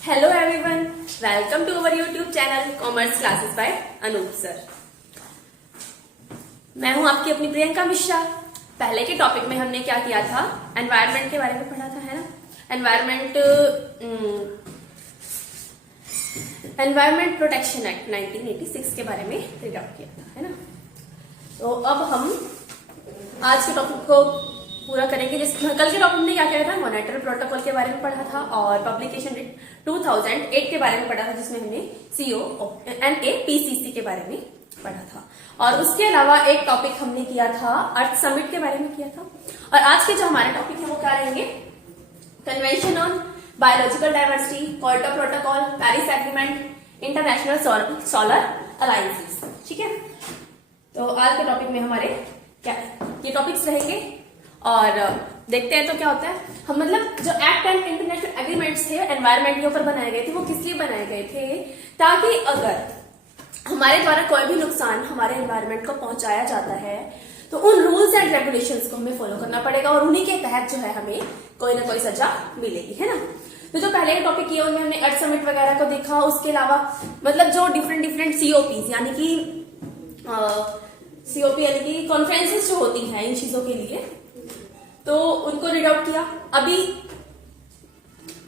Hello everyone, welcome to our YouTube channel commerce classes by Anoop sir. मैं हूं आपकी अपनी प्रियंका मिश्रा। पहले के टॉपिक में हमने क्या किया था, एनवायरनमेंट के बारे में पढ़ा था, है ना। एनवायरनमेंट प्रोटेक्शन एक्ट 1986 के बारे में रीड आउट किया था, है ना। तो अब हम आज के टॉपिक को पूरा करेंगे। कल के टॉपिक में क्या किया था, मॉनिटर प्रोटोकॉल के बारे में पढ़ा था और पब्लिकेशन डेट 2008 के बारे में पढ़ा था, जिसमें हमने CONAPCC के बारे में पढ़ा था। और उसके अलावा एक टॉपिक हमने किया था अर्थ समिट के बारे में किया था। और आज के जो हमारे टॉपिक है वो क्या रहेंगे, convention on biological diversity, Kyoto protocol, Paris agreement, international solar alliances. ठीक है, तो आज के टॉपिक में हमारे क्या ये टॉपिक्स रहेंगे और देखते हैं तो क्या होता है। हम मतलब जो एक्ट एंड इंटरनेशनल एग्रीमेंट्स थे एनवायरनमेंट के ऊपर बनाए गए थे, वो किस लिए बनाए गए थे, ताकि अगर हमारे द्वारा कोई भी नुकसान हमारे एनवायरनमेंट को पहुंचाया जाता है तो उन रूल्स एंड रेगुलेशंस को हमें फॉलो करना पड़ेगा और उन्हीं के तहत जो है हमें कोई ना कोई सजा मिलेगी, है ना। तो जो पहले के टॉपिक किए उनमें हमने अर्थ समिट वगैरह को देखा। उसके अलावा मतलब जो डिफरेंट COPs यानी कि COP यानी कि कॉन्फ्रेंसेस जो होती हैं इन चीजों के लिए, तो उनको रीड आउट किया। अभी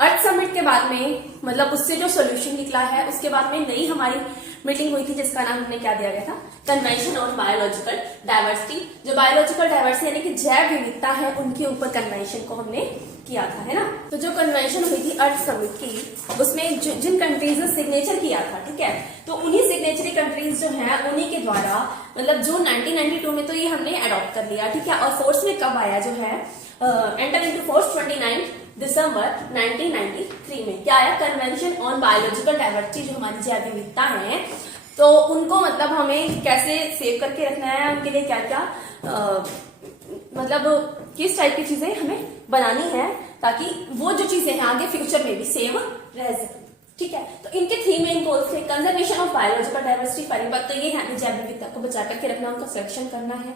अर्थ समिट के बाद में मतलब उससे जो सोल्यूशन निकला है, उसके बाद में नई हमारी मीटिंग हुई थी जिसका नाम हमने क्या दिया गया था, कन्वेंशन ऑन बायोलॉजिकल डाइवर्सिटी। जो बायोलॉजिकल डाइवर्सिटी यानी कि जैव विविधता है, उनके ऊपर कन्वेंशन को हमने किया था, है ना। तो जो कन्वेंशन हुई थी अर्थ समिट की, उसमें जिन कंट्रीज ने सिग्नेचर किया था, ठीक है, तो उन्हीं सिग्नेचरी कंट्रीज जो है उन्हीं के द्वारा मतलब जून 1992 में तो ये हमने अडॉप्ट कर लिया, ठीक है। और फोर्स में कब आया जो है, एंटर इनटू फोर्स 29 दिसंबर 1993 में क्या आया, कन्वेंशन ऑन बायोलॉजिकल डाइवर्सिटी। जो हमारी जैव विविधता है तो उनको मतलब हमें कैसे सेव करके रखना है, उनके लिए क्या क्या मतलब किस टाइप की चीजें हमें बनानी है ताकि वो जो चीजें हैं आगे फ्यूचर में भी सेव रह सके, ठीक है। तो इनके 3 मेन गोल्स थे, कंजर्वेशन ऑफ बायोलॉजिकल डाइवर्सिटी, पहली बात तो ये है कि जैव विविधता को बचा करके रखना, उनका संरक्षण करना है,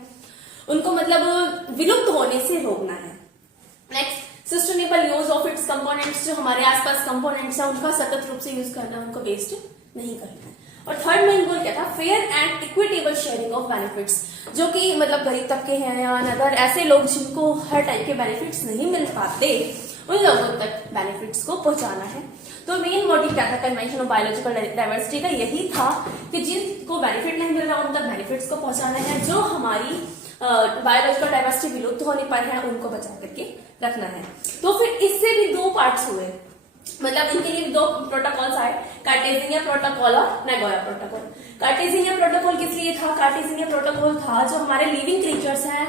उनको मतलब विलुप्त होने से रोकना है। Next, sustainable use of its components, जो हमारे आसपास कंपोनेंट्स हैं उनका सतत रूप से यूज करना, उनको वेस्ट नहीं करना है। और थर्ड मेन गोल क्या था, fair and equitable sharing of benefits, जो कि मतलब गरीब तबके हैं या अदर ऐसे लोग जिनको हर टाइप के बेनिफिट्स नहीं मिल पाते, उन लोगों तक बेनिफिट्स को पहुंचाना है। तो मेन मोटिव क्या था कन्वेंशन ऑफ बायोलॉजिकल डाइवर्सिटी का, यही था कि जिनको बेनिफिट नहीं मिल रहा उन तक बेनिफिट्स को पहुंचाना है, जो हमारी बायोलॉजिकल डाइवर्सिटी विलुप्त होने पर है उनको बचा करके रखना है। तो फिर इससे भी 2 पार्ट्स हुए, मतलब इनके लिए 2 प्रोटोकॉल्स आए, कार्टेशियन प्रोटोकॉल और नागोया प्रोटोकॉल। कार्टेशियन प्रोटोकॉल किस लिए था, कार्टेशियन प्रोटोकॉल था जो हमारे लिविंग क्रीचर्स हैं,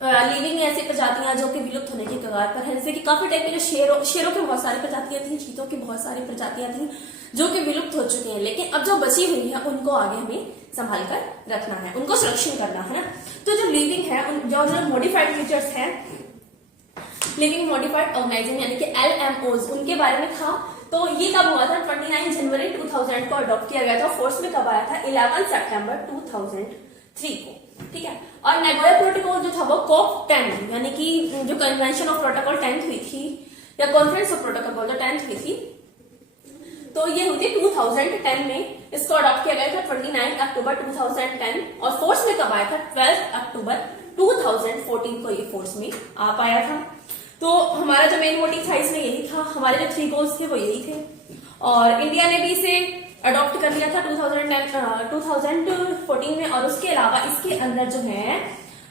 लिविंग ऐसी प्रजातियां जो कि विलुप्त होने की कगार पर है, जैसे कि काफी टाइप के जो शेरों की बहुत सारी प्रजातियां थी, चीतों की बहुत सारी प्रजातियां थी जो कि विलुप्त हो चुकी हैं, लेकिन अब जो बची हुई है उनको आगे हमें संभाल कर रखना है, उनको संरक्षण करना है ना। तो जो लिविंग है, जो मॉडिफाइड क्रीचर्स हैं, लिविंग मॉडिफाइड ऑर्गेनिज्म यानी कि LMOs, उनके बारे में था। तो ये कब हुआ था, 29 जनवरी 2000 को अडॉप्ट किया गया था। फोर्स में कब आया था, 11 सितंबर 2003 को, ठीक है। और नागोया प्रोटोकॉल जो था वो COP10 यानी कि जो कन्वेंशन ऑफ प्रोटोकॉल 10th हुई थी, या कॉन्फ्रेंस ऑफ प्रोटोकॉल जो 10th हुई थी, तो ये हुई थी 2010 में। इसको अडॉप्ट किया गया था 29 अक्टूबर 2010 और फोर्स में कब आया था, 12 अक्टूबर 2014 को ये फोर्स में आ पाया था। तो हमारा जो मेन मोटिव था इसमें यही था, हमारे जो 3 गोल्स थे वो यही थे। और इंडिया ने भी इसे अडॉप्ट कर लिया था 2014 में। और उसके अलावा इसके अंदर जो है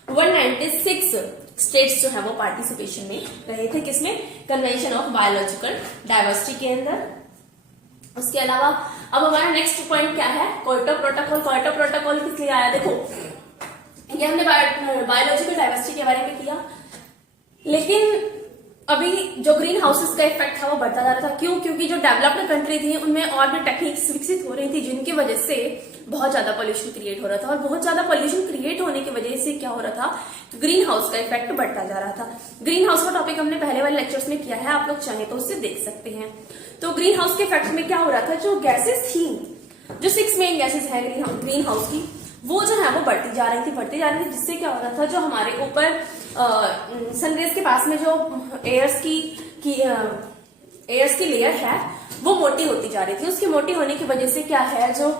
196 स्टेट्स जो है वो पार्टिसिपेशन में रहे थे, किसमें, कन्वेंशन ऑफ बायोलॉजिकल डाइवर्सिटी के अंदर। उसके अलावा अब हमारा नेक्स्ट पॉइंट क्या है, क्योटो प्रोटोकॉल। क्योटो प्रोटोकॉल किस लिए आया, देखो ये हमने बायोलॉजिकल डाइवर्सिटी के बारे में किया, लेकिन अभी जो ग्रीन हाउसेस का इफेक्ट था वो बढ़ता जा रहा था। क्यों, क्योंकि जो डेवलप्ड कंट्री थी उनमें और भी टेक्निक्स विकसित हो रही थी, जिनकी वजह से बहुत ज्यादा पोल्यूशन क्रिएट हो रहा था। और बहुत ज्यादा पोल्यूशन क्रिएट होने की वजह से क्या हो रहा था, ग्रीन हाउस का इफेक्ट बढ़ता जा रहा था। ग्रीन हाउस का टॉपिक हमने पहले वाले लेक्चर्स में किया है, आप लोग चाहे तो उससे देख सकते हैं। तो ग्रीन हाउस के इफेक्ट में क्या हो रहा था, जो गैसेस थी, जो 6 मेन गैसेस है ग्रीन हाउस की, वो जो है वो बढ़ती जा रही थी, जिससे क्या हो रहा था, जो हमारे ऊपर सनरेज के पास में जो एयर्स की लेयर है वो मोटी होती जा रही थी। उसके मोटी होने की वजह से क्या है, जो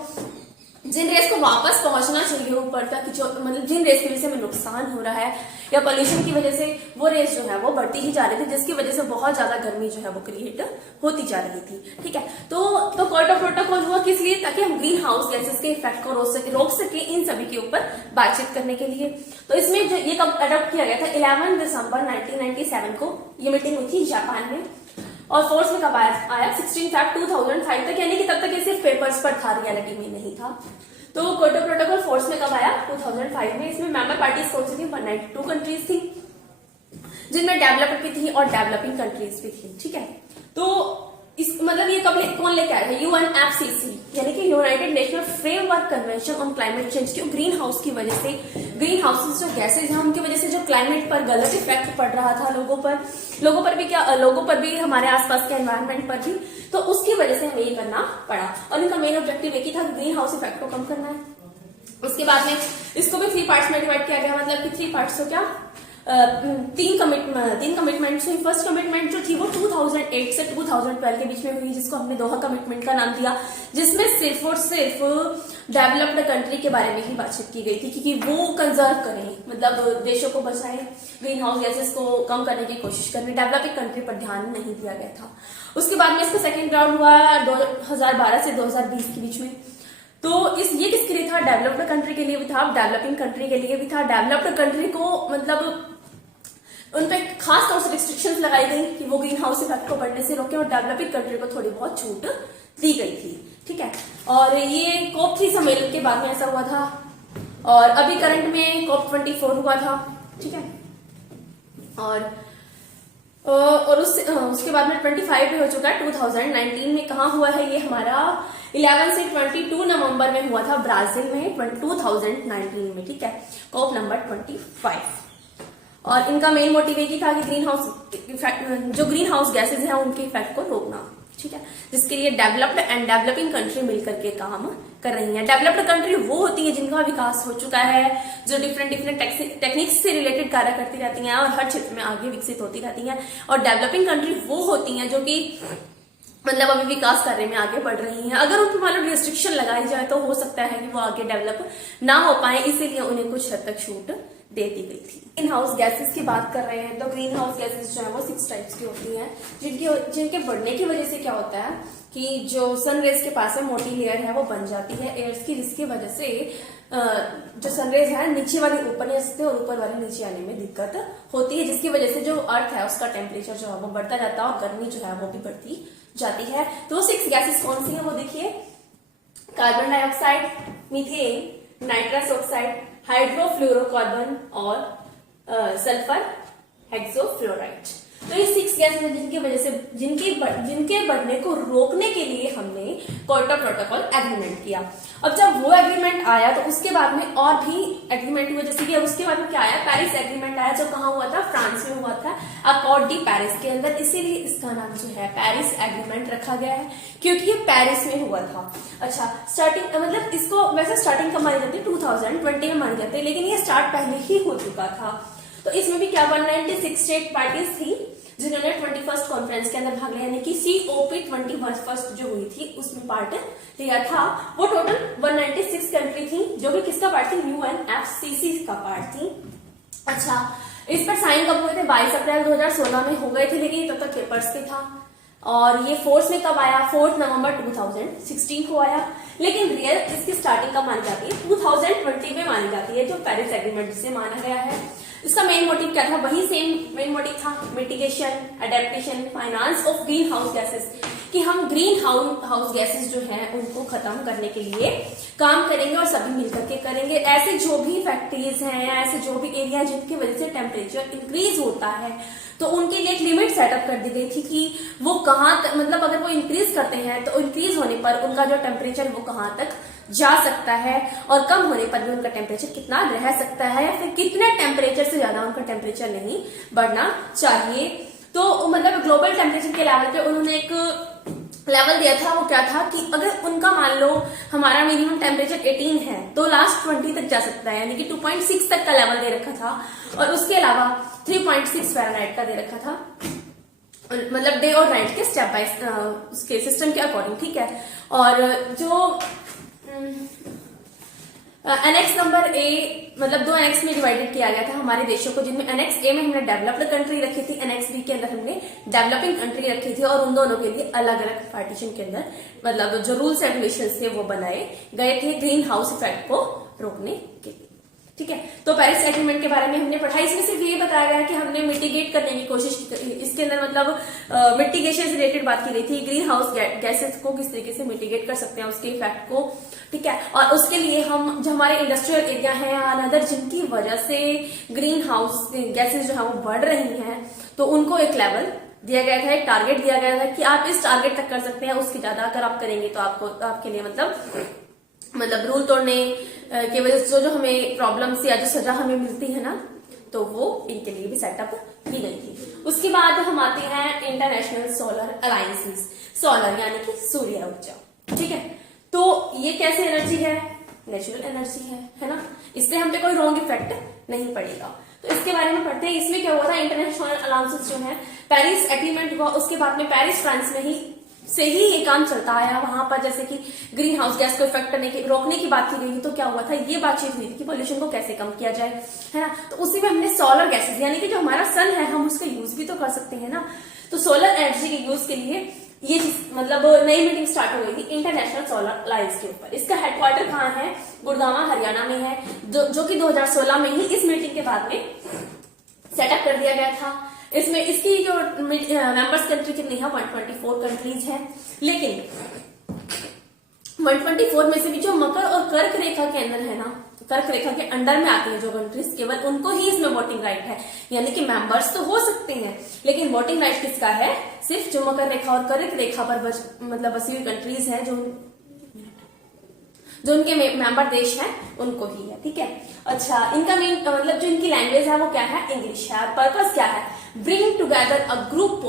जिन रेस को वापस पहुंचना चाहिए ऊपर तक, जो मतलब जिन रेस की वजह से हमें नुकसान हो रहा है या पोल्यूशन की वजह से वो रेस जो है वो बढ़ती ही जा रही थी, जिसकी वजह से बहुत ज्यादा गर्मी जो है वो क्रिएट होती जा रही थी। ठीक है, तो क्योटो प्रोटोकॉल हुआ किस लिए, ताकि हम ग्रीन हाउस गैसेस के इफेक्ट को रोक सके इन सभी के ऊपर बातचीत करने के लिए। तो इसमें जो ये कब अडॉप्ट किया गया था, 11 दिसंबर 1997 को ये मीटिंग हुई थी जापान में, और फोर्स में कब आया 16 Feb 2005 तक, यानी कि तब तक ये सिर्फ पेपर्स पर था, रियलिटी में नहीं था। तो क्योटो प्रोटोकॉल फोर्स में कब आया, 2005 में। इसमें मेंबर पार्टीज कौन सी थी, 192 कंट्रीज थी, जिनमें डेवलप्ड भी थी और डेवलपिंग कंट्रीज भी थी। ठीक है, तो इस मतलब ये कौन लेके आया था, UNFCCC, यानी कि United national framework convention on climate change. क्यों, ग्रीन हाउस की वजह से, ग्रीन हाउसेस जो गैसेज हैं उनकी वजह से जो क्लाइमेट पर गलत इफेक्ट पड़ रहा था लोगों पर भी हमारे आसपास के एनवायरनमेंट पर भी, तो उसकी वजह से हमें ये करना पड़ा। और इनका मेन ऑब्जेक्टिव एक ही था, ग्रीन हाउस इफेक्ट को कम करना है। उसके बाद में इसको भी 3 पार्ट्स में डिवाइड किया गया, मतलब कि 3 पार्ट्स को क्या, तीन कमिटमेंट्स हुई। फर्स्ट कमिटमेंट जो थी वो 2008 से 2012 के बीच में हुई, जिसको हमने दोहा कमिटमेंट का नाम दिया, जिसमें सिर्फ और सिर्फ डेवलप्ड कंट्री के बारे में ही बातचीत की गई थी कि वो कंजर्व करें, मतलब देशों को बचाएं, ग्रीन हाउस गैसेस को कम करने की कोशिश करें। डेवलपिंग कंट्री पर ध्यान नहीं दिया गया था। उसके बाद में इसका सेकेंड राउंड हुआ 2012 से 2020 के बीच में। तो ये किसके लिए था, डेवलप्ड कंट्री के लिए भी था, डेवलपिंग कंट्री के लिए भी था। डेवलप्ड कंट्री को मतलब उन पे खास तौर से रिस्ट्रिक्शंस लगाई गई कि वो ग्रीन हाउस इफेक्ट को बढ़ने से रोके, और डेवलपिंग कंट्री को थोड़ी बहुत छूट दी गई थी। ठीक है, और ये COP3 सम्मेलन के बाद में ऐसा हुआ था, और अभी करंट में COP24 हुआ था। ठीक है, और उसके बाद में 25 में हो चुका है। 2019 में कहाँ हुआ है ये हमारा, 11 से 22 नवंबर में हुआ था ब्राजील में 2019 में। ठीक है, COP नंबर 25। और इनका मेन मोटिव एक ही था कि ग्रीन हाउस गैसेज हैं उनके इफेक्ट को रोकना। ठीक है, जिसके लिए डेवलप्ड एंड डेवलपिंग कंट्री मिलकर के काम कर रही हैं। डेवलप्ड कंट्री वो होती है जिनका विकास हो चुका है, जो डिफरेंट टेक्निक्स से रिलेटेड कार्य करती रहती हैं और हर क्षेत्र में आगे विकसित होती रहती हैं। और डेवलपिंग कंट्री वो होती हैं जो कि मतलब अभी विकास कार्य में आगे बढ़ रही हैं। अगर उन पर मतलब रिस्ट्रिक्शन लगाई जाए तो हो सकता है कि वो आगे डेवलप ना हो पाए, इसीलिए उन्हें कुछ हद तक छूट दे दी गई थी। ग्रीन हाउस गैसेस की बात कर रहे हैं तो ग्रीन हाउस गैसेस जो है वो 6 टाइप्स की होती हैं, जिनके बढ़ने की वजह से क्या होता है कि जो सन रेज के पास में मोटी लेयर है वो बन जाती है एयर्स की, जिसकी वजह से जो सनरेज है नीचे वाली ऊपर नहीं आ सकते और ऊपर वाली नीचे आने में दिक्कत होती है, जिसकी वजह से जो अर्थ है उसका टेम्परेचर जो है वो बढ़ता जाता है और गर्मी जो है वो भी बढ़ती जाती है। तो 6 गैसेस कौन सी है वो देखिए, carbon dioxide, methane, nitrous oxide, hydrofluorocarbon और सल्फर हेक्सोफ्लोराइड। तो ये 6 गैसेस हैं जिनकी वजह से जिनके बढ़ने को रोकने के लिए हमने क्योटो प्रोटोकॉल एग्रीमेंट किया। अब जब वो एग्रीमेंट आया तो उसके बाद में और भी एग्रीमेंट हुए, जैसे कि अब उसके बाद में क्या आया, पेरिस एग्रीमेंट आया, जो कहाँ हुआ था, फ्रांस में हुआ था, अकॉर्ड डी पेरिस के अंदर। इसीलिए इसका नाम जो है पेरिस एग्रीमेंट रखा गया है, क्योंकि ये पेरिस में हुआ था। अच्छा, स्टार्टिंग मतलब इसको वैसे स्टार्टिंग कब मानी जाती है, 2020 में मानी जाती है, लेकिन ये स्टार्ट पहले ही हो चुका था। तो इसमें भी क्या 196 स्टेट पार्टीज थी जिन्होंने 21st कॉन्फ्रेंस के अंदर भाग लिया, यानी कि COP21 जो हुई थी उसमें पार्ट लिया था। वो टोटल 196 कंट्री थी जो कि किसका पार्ट थी, UNFCCC का पार्ट थी। अच्छा, इस पर साइन कब हुए थे, 22 अप्रैल 2016 में हो गए थे, लेकिन तब तक पेपर्स पे था। और ये फोर्स में कब आया, 4 नवंबर 2016 को आया, लेकिन रियल इसकी स्टार्टिंग कब मानी जाती है, 2020 में मानी जाती है, जो पेरिस एग्रीमेंट से माना गया है। इसका मेन मोटिव क्या था, वही सेम मेन मोटिव था, mitigation, adaptation, finance of green house gases, कि हम ग्रीन हाउस गैसेस जो हैं उनको खत्म करने के लिए काम करेंगे और सभी मिलकर के करेंगे। ऐसे जो भी फैक्ट्रीज हैं, ऐसे जो भी एरिया जिनकी वजह से टेम्परेचर इंक्रीज होता है, तो उनके लिए एक लिमिट सेटअप कर दी गई थी कि वो कहाँ तक, मतलब अगर वो इंक्रीज करते हैं तो इंक्रीज होने पर उनका जो टेम्परेचर वो कहाँ तक जा सकता है, और कम होने पर भी उनका टेम्परेचर कितना रह सकता है, या फिर कितने टेम्परेचर से ज्यादा उनका टेम्परेचर नहीं बढ़ना चाहिए। तो मतलब ग्लोबल टेम्परेचर के लेवल पे उन्होंने एक लेवल दिया था, वो क्या था कि अगर उनका मान लो हमारा मिनिमम टेम्परेचर 18 है तो लास्ट 20 तक जा सकता है, यानी कि 2.6 तक का लेवल दे रखा था, और उसके अलावा 3.6 फ़ारेनहाइट का दे रखा था। मतलब डे और नाइट के स्टेप बाय उसके सिस्टम के अकॉर्डिंग, ठीक है। और जो एनेक्स नंबर ए, मतलब 2 एनेक्स में डिवाइडेड किया गया था हमारे देशों को, जिनमें एनेक्स ए में हमने डेवलप्ड कंट्री रखी थी, एनेक्स बी के अंदर हमने डेवलपिंग कंट्री रखी थी, और उन दोनों के लिए अलग अलग पार्टीशन के अंदर मतलब जो रूल्स एंड रेगुलेशंस थे वो बनाए गए थे ग्रीन हाउस इफेक्ट को रोकने के लिए, ठीक है। तो पेरिस एग्रीमेंट के बारे में हमने पढ़ा, इसमें सिर्फ ये बताया गया कि हमने मिटिगेट करने की कोशिश की, इसके अंदर मतलब मिटिगेशन से रिलेटेड बात की गई थी, ग्रीन हाउस गैसेस को किस तरीके से मिटिगेट कर सकते हैं उसके इफेक्ट को, ठीक है। और उसके लिए हम जो हमारे इंडस्ट्रियल एरिया है या अनदर जिनकी वजह से ग्रीन हाउस गैसेस जो है वो बढ़ रही हैं, तो उनको एक लेवल दिया गया था, एक टारगेट दिया गया था कि आप इस टारगेट तक कर सकते हैं, उसकी ज्यादा अगर आप करेंगे तो आपके लिए मतलब रूल तोड़ने की वजह से जो हमें प्रॉब्लम्स या जो सजा हमें मिलती है ना, तो वो इनके लिए भी सेटअप की गई थी। उसके बाद हम आते हैं इंटरनेशनल सोलर अलायंसेस, सोलर यानी कि सूर्य ऊर्जा, ठीक है। तो ये कैसे एनर्जी है? नेचुरल एनर्जी है ना, इससे हम पे कोई रॉन्ग इफेक्ट नहीं पड़ेगा। तो इसके बारे में पढ़ते हैं। इसमें क्या हुआ था, इंटरनेशनल अलाउंसेस जो है, पेरिस एग्रीमेंट हुआ, उसके बाद में पेरिस फ्रांस में ही से ही ये काम चलता आया। वहां पर जैसे कि ग्रीन हाउस गैस को इफेक्ट करने की रोकने की बात की गई, तो क्या हुआ था, ये बातचीत हुई थी कि पोल्यूशन को कैसे कम किया जाए, है ना। तो उसी में हमने सोलर गैसेस यानी कि जो हमारा सन है हम उसका यूज भी तो कर सकते हैं ना। तो सोलर एनर्जी के यूज के लिए ये मतलब नई मीटिंग स्टार्ट हो गई थी इंटरनेशनल सोलर अलायंस के ऊपर। इसका हेडक्वार्टर कहाँ है? गुड़गांव हरियाणा में है, जो कि 2016 में ही इस मीटिंग के बाद में सेटअप कर दिया गया था। इसमें इसकी जो मेंबर्स कंट्री कितनी है, 124 कंट्रीज है, लेकिन 124 में से भी जो मकर और कर्क रेखा के अंदर है ना, कर्क रेखा के अंडर में आती है जो कंट्रीज, केवल उनको ही इसमें वोटिंग राइट है। यानी कि मेंबर्स तो हो सकते हैं, लेकिन वोटिंग राइट किसका है? सिर्फ जो मकर रेखा और कर्क रेखा पर मतलब बसी हुई कंट्रीज है, जो उनके मेंबर देश हैं उनको ही है, ठीक है। अच्छा, इनका मेन मतलब जो इनकी लैंग्वेज है वो क्या है? इंग्लिश है। और पर्पस क्या है? Bring together a group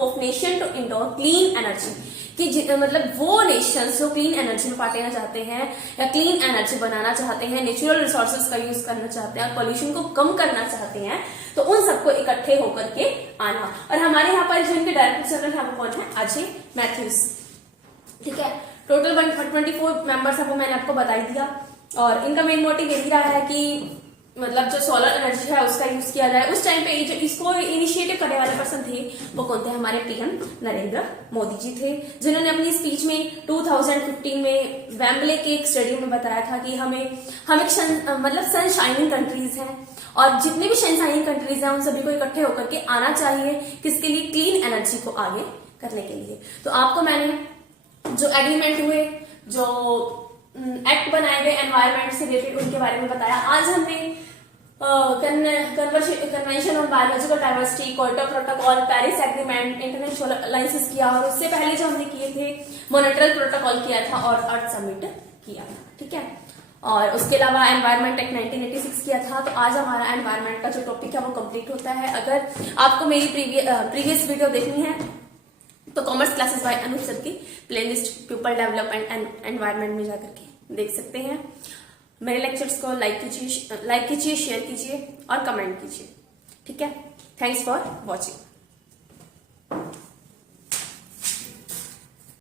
of nation to indoor clean energy, कि मतलब वो नेशंस जो क्लीन एनर्जी में पार्टना चाहते हैं या क्लीन एनर्जी बनाना चाहते हैं, नेचुरल रिसोर्सेज का यूज करना चाहते हैं और पॉल्यूशन को कम करना चाहते हैं, तो उन सबको इकट्ठे होकर के आना। और हमारे यहाँ पर जो इनके डायरेक्टर जनरल है वो कौन है? अजय मैथ्यूज, ठीक है। टोटल 124 मेंबर्स है वो मैंने आपको बता दिया। और इनका मेन मोटिव यही रहा है कि मतलब जो सोलर एनर्जी है उसका यूज किया जाए। उस टाइम पे जो इसको इनिशिएटिव करने वाले पर्सन थे वो कौन थे? हमारे पीएम नरेंद्र मोदी जी थे, जिन्होंने अपनी स्पीच में 2015 में वेम्बले के एक स्टडी में बताया था कि हमें मतलब सनशाइनिंग कंट्रीज हैं और जितने भी सनशाइनिंग कंट्रीज हैं उन सभी को इकट्ठे होकर के आना चाहिए, किसके लिए? क्लीन एनर्जी को आगे करने के लिए। तो आपको मैंने जो एग्रीमेंट हुए, जो एक्ट बनाए गए एनवायरमेंट से रिलेटेड, उनके बारे में बताया। आज हमने convention on biological diversity, Kyoto protocol, Paris agreement, international alliances किया, और उससे पहले जो हमने किए थे मॉनेट्रियल प्रोटोकॉल किया था और अर्थ समिट किया था, ठीक है। और उसके अलावा एनवायरमेंट एक्ट 1986 किया था। तो आज हमारा एनवायरमेंट का जो टॉपिक है वो कंप्लीट होता है। अगर आपको मेरी प्रीवियस वीडियो देखनी है तो commerce classes by Anoop sir की playlist people development and environment में जाकर के देख सकते हैं। मेरे लेक्चर्स को लाइक कीजिए, शेयर कीजिए और कमेंट कीजिए, ठीक है। Thanks for watching.